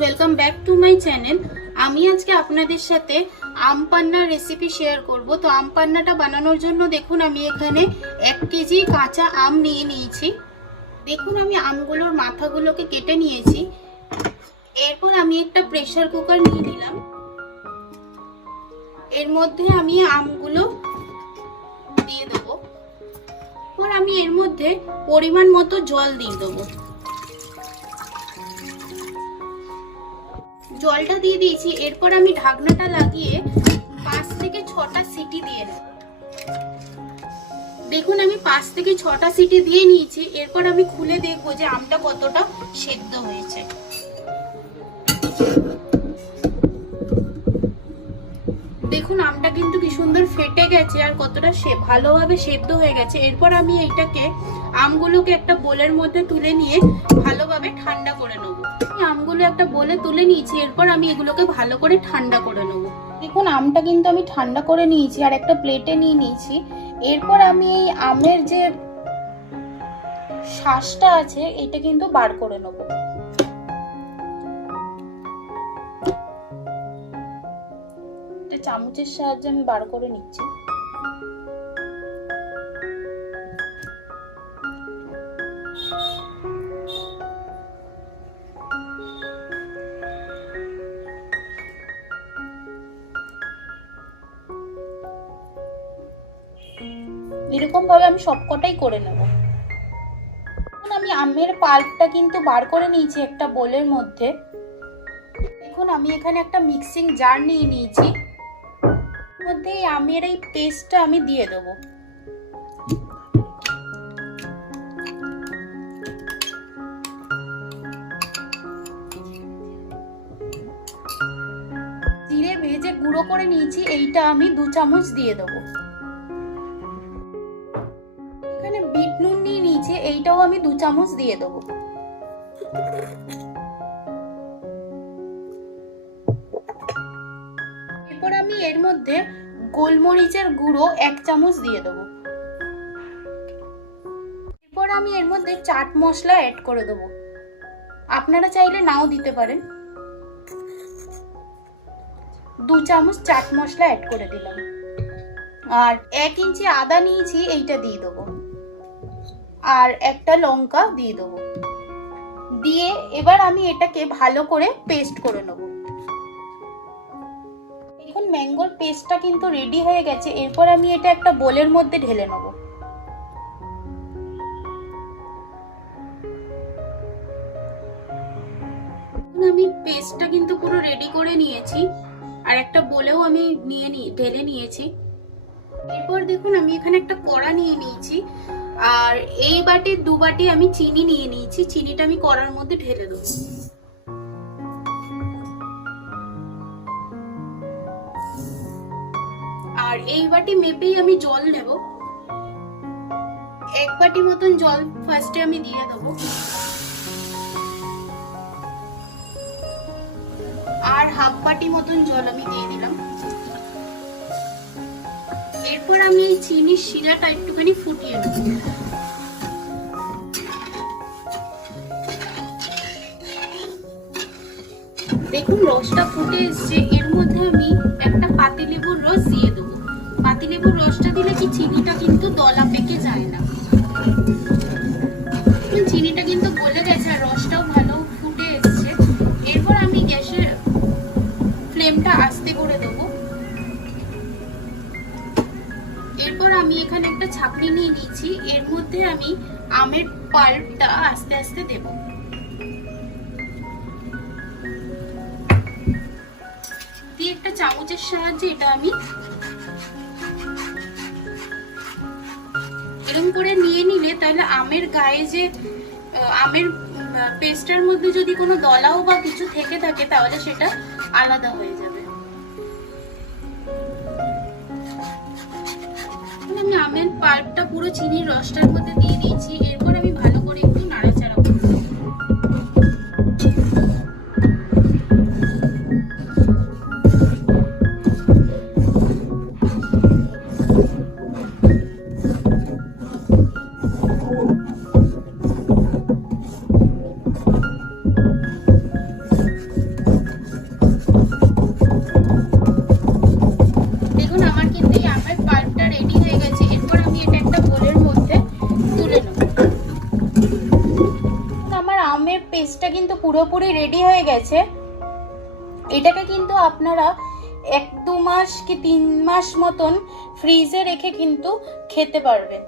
Welcome back to my channel. আমি আজকে আপনাদের সাথে আম পান্না রেসিপি শেয়ার করব। তো আম পান্নাটা বানানোর জন্য দেখুন আমি এখানে 1 কেজি কাঁচা আম নিয়ে নিয়েছি। দেখুন আমি আমগুলোর মাথাগুলোকে কেটে নিয়েছি। এরপর আমি একটা প্রেসার কুকার নিয়ে নিলাম। এর মধ্যে আমি আমগুলো দিয়ে দেবো। এরপর আমি এর মধ্যে পরিমাণ মতো জল দিয়ে দেবো। জলটা দিয়ে দিয়েছি। এরপর আমি ঢাকনাটা লাগিয়ে 5 থেকে 6টা সিটি দিয়ে নেব। দেখুন আমি 5 থেকে 6টা সিটি দিয়ে নিয়েছি। এরপর আমি খুলে দেখবো যে আমটা কতটা সেদ্ধ হয়েছে। দেখুন আমটা কিন্তু কি সুন্দর ফেটে গেছে আর কতটা ভালোভাবে সেদ্ধ হয়ে গেছে। এরপর আমি এইটাকে আমগুলোকে একটা বোলের মধ্যে তুলে নিয়ে ভালোভাবে ঠান্ডা করে নেব। আমগুলো একটা বোলে তুলে নিয়েছি। এরপর আমি এগুলোকে ভালো করে ঠান্ডা করে নেব। দেখুন আমটা কিন্তু আমি ঠান্ডা করে নিয়েছি আর একটা প্লেটে নিয়ে নিয়েছি। এরপর আমি এই আমের যে শাঁসটা আছে এটা কিন্তু বার করে নেব। চামচের সাহায্যে আমি বার করে নিচ্ছি। এরকম ভাবে আমি সবকটাই করে নেব। আমি আমের পাল্পটা কিন্তু বার করে নিয়েছি একটা বোলের মধ্যে। দেখুন আমি এখানে একটা মিক্সিং জার নিয়ে নিয়েছি। এর মধ্যে এই আমের এই পেস্টটা আমি দিয়ে দেবো। জিরে ভেজে গুঁড়ো করে নিয়েছি, এইটা আমি 2 চামচ দিয়ে দেবো। এখানে বিট নুন নিয়ে নিয়েছি, এইটাও আমি 2 চামচ দিয়ে দেবো। এরপর আমি এর মধ্যে গোলমরিচের গুঁড়ো 1 চামচ দিয়ে দেবো। এরপর আমি এর মধ্যে চাট মশলা অ্যাড করে দেবো। আপনারা চাইলে নাও দিতে পারেন। 2 চামচ চাট মশলা অ্যাড করে দিলাম। আর 1 ইঞ্চি আদা নিয়েছি, এইটা দিয়ে দেবো। আর একটা লঙ্কা দিয়ে দেবো। দিয়ে এবার আমি এটাকে ভালো করে পেস্ট করে নেব। এখন ম্যাঙ্গোর পেস্টটা কিন্তু রেডি হয়ে গেছে। এরপর আমি এটা একটা বোলের মধ্যে ঢেলে নেব। আমি পেস্টটা কিন্তু পুরো রেডি করে নিয়েছি আর একটা বোলেও আমি ঢেলে নিয়েছি। এরপর দেখুন আমি এখানে একটা কড়া নিয়ে নিয়েছি আর এই বাটির 2 বাটি আমি চিনি নিয়ে নিয়েছি। চিনিটা আমি কড়ার মধ্যে ঢেলে দেবো। আর এই বাটি মেপেই আমি জল নেব। 1 বাটি মতন জল ফার্স্টে আমি দিয়ে দেবো। আর হাফ বাটি মতন জল আমি দিয়ে দিলাম। এরপর আমি এই চিনির শিরাটা একটুখানি ফুটিয়ে নেব। দেখুন রসটা ফুটে এসছে। এর মধ্যে আমি একটা পাতিলেবুর রস দিয়ে দেবো। পাতিলেবুর রসটা দিলে কি চিনিটা কিন্তু দলা পেকে যায় না। চিনিটা কিন্তু গলে গেছে আর রসটাও ভালো ফুটে এসছে। এরপর আমি গ্যাসের ফ্লেমটা আস্তে করে দেবো। এরপর আমি এখানে একটা ছাঁকনি নিয়ে নিয়েছি। এর মধ্যে আমি আমের পাল্পটা আস্তে আস্তে দেব। দিয়ে একটা চামচের সাহায্যে এটা আমি এরকম করে নিয়ে নিলে তাহলে আমের গায়ে যে আমের পেস্টের মধ্যে যদি কোনো দলাও বা কিছু থেকে থাকে তাহলে সেটা আলাদা হয়ে যাবে। আমি আমের পাল্পটা পুরো চিনির রসটার মধ্যে দিয়ে দিয়েছি। এরপর আমি ভালো করে একটু নাড়াচাড়া করব। পুরোপুরি রেডি হয়ে গেছে। এটাকে কিন্তু আপনারা 1-2 মাস কি 3 মাস মতন ফ্রিজে রেখে কিন্তু খেতে পারবেন।